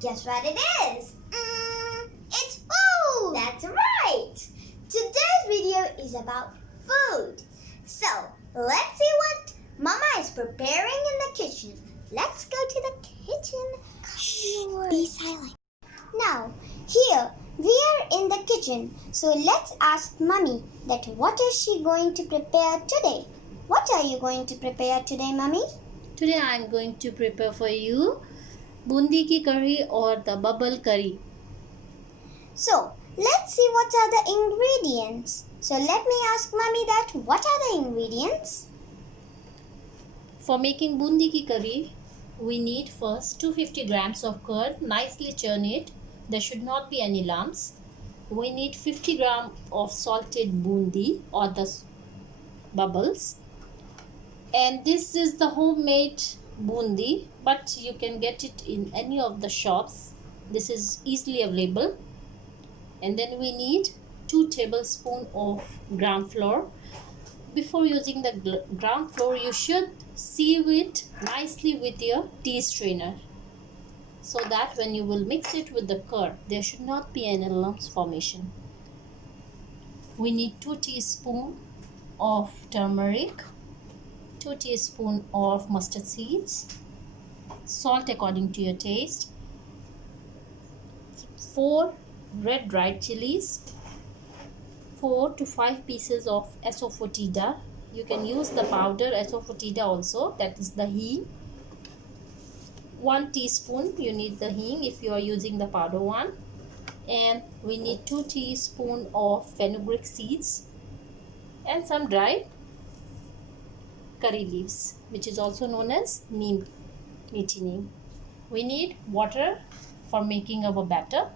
Guess what it is? It's food! That's right! Today's video is about food. So, let's see what Mama is preparing in the kitchen. Let's go to the kitchen. Shh, be silent. Now, here we are in the kitchen. So let's ask Mummy that what is she going to prepare today? What are you going to prepare today, Mummy? Today I am going to prepare for you bundi ki curry or the bubble curry. So, let's see what are the ingredients. So let me ask Mummy that what are the ingredients? For making bundi ki curry, we need first 250 grams of curd, nicely churn it. There should not be any lumps. We need 50 grams of salted bundi or the bubbles. And this is the homemade bundi, but you can get it in any of the shops. This is easily available. And then we need 2 tablespoons of gram flour. Before using the gram flour, you should sieve it nicely with your tea strainer, so that when you will mix it with the curd, there should not be any lumps formation. We need 2 teaspoons of turmeric, 2 teaspoons of mustard seeds, salt according to your taste, 4 red dried chilies, 4 to 5 pieces of asafoetida. You can use the powder asafoetida also, that is the hing. 1 teaspoon, you need the hing if you are using the powder one. And we need 2 teaspoons of fenugreek seeds and some dried curry leaves, which is also known as neem, meaty neem. We need water for making our batter.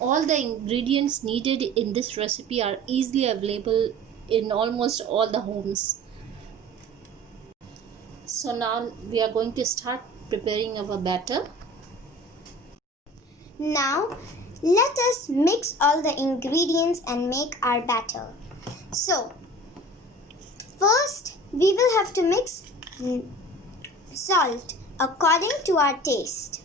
All the ingredients needed in this recipe are easily available in almost all the homes. So now we are going to start preparing our batter. Now, let us mix all the ingredients and make our batter. So, first we will have to mix salt according to our taste.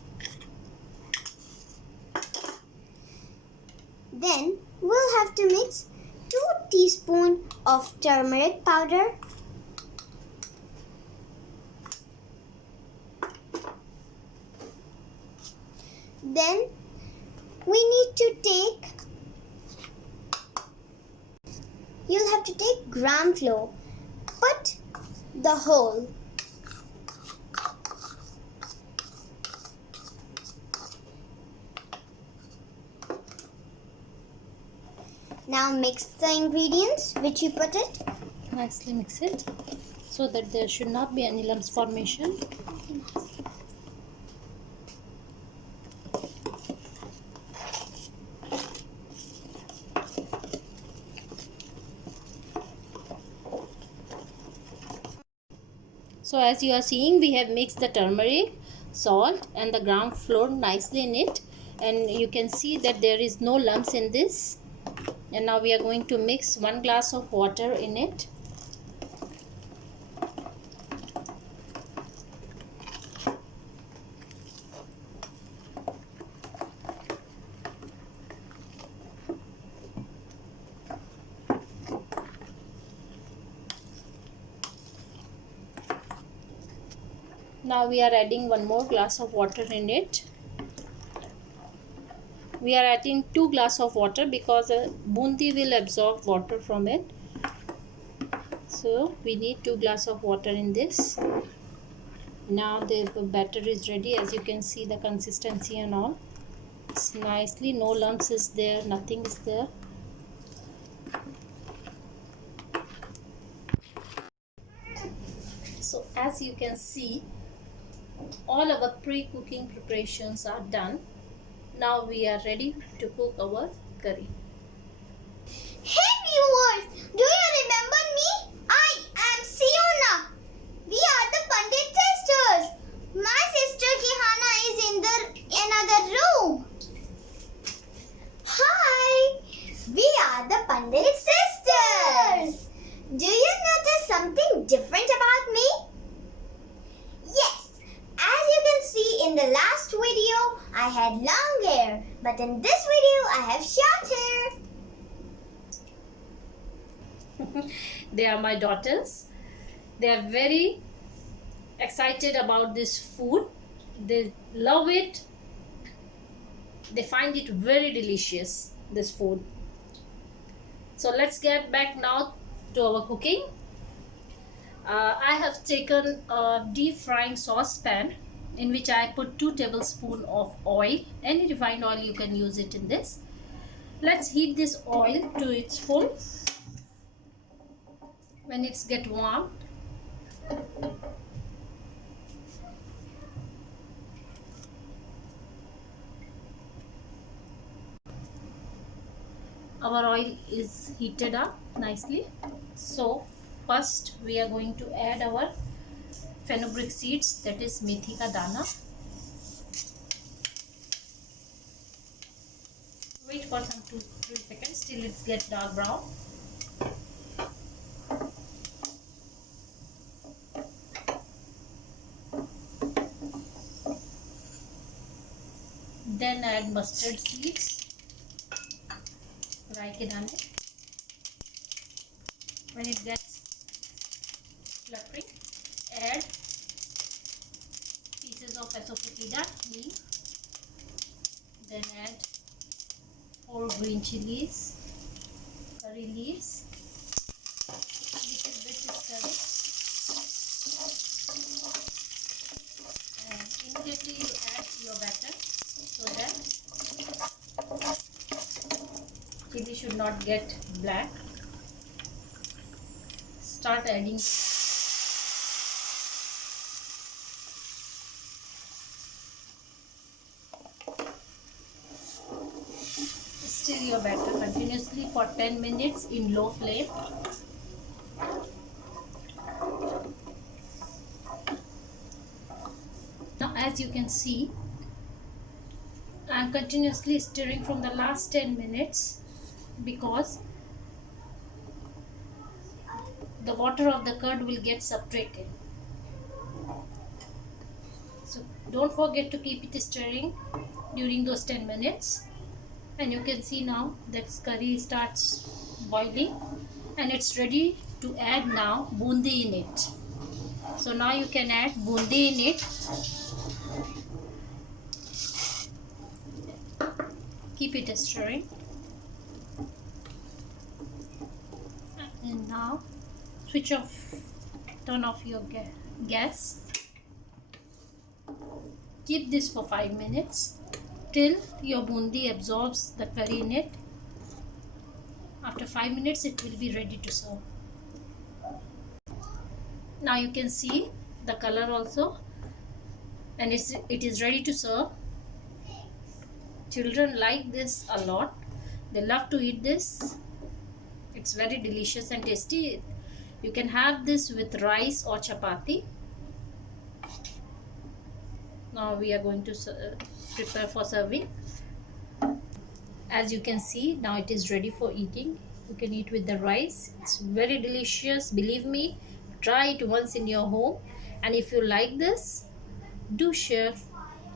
Then we'll have to mix 2 teaspoons of turmeric powder, then we need to take, you'll have to take gram flour, put the whole. Now mix the ingredients which you put it. Nicely mix it so that there should not be any lumps formation. So as you are seeing, we have mixed the turmeric, salt and the gram flour nicely in it, and you can see that there is no lumps in this. And now we are going to mix 1 glass of water in it. Now we are adding 1 more glass of water in it. We are adding 2 glasses of water because bundi will absorb water from it. So we need 2 glasses of water in this. Now the batter is ready. As you can see the consistency and all. It's nicely, no lumps is there, nothing is there. So as you can see, all our pre-cooking preparations are done. Now we are ready to cook our curry. Hey viewers, do you remember me? I am Siona. We are the Pandit sisters. My sister Kihana is in another room. Hi, we are the Pandit sisters. Do you notice something different about me? Yes, the last video, I had long hair, but in this video, I have short hair. They are my daughters. They are very excited about this food. They love it. They find it very delicious, this food. So let's get back now to our cooking. I have taken a deep frying saucepan in which I put 2 tablespoons of oil. Any refined oil you can use it in this. Let's heat this oil to its full. When it's get warm, our oil is heated up nicely. So first we are going to add our fenugreek seeds, that is methi ka dana. Wait for some 2-3 seconds till it gets dark brown. Then add mustard seeds, rai ke dane. When it gets fluttering, add pieces of asafoetida leaf. Then add 4 green chilies, curry leaves. This is bit stirring, and immediately you add your batter so that chili should not get black. Start adding stir your batter continuously for 10 minutes in low flame. Now as you can see, I am continuously stirring from the last 10 minutes because the water of the curd will get separated. So don't forget to keep it stirring during those 10 minutes. And you can see now that curry starts boiling and it's ready to add now bundi in it. So now you can add bundi in it. Keep it stirring. And now switch off, turn off your gas. Keep this for 5 minutes till your bundi absorbs the curry in it. After 5 minutes it will be ready to serve. Now you can see the color also, and it is ready to serve. Children like this a lot. They love to eat this. It's very delicious and tasty. You can have this with rice or chapati. Now we are going to prepare for serving. As you can see, now it is ready for eating. You can eat with the rice. It's very delicious. Believe me, try it once in your home. And if you like this, do share,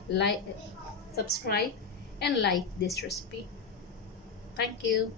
like, subscribe and like this recipe. Thank you.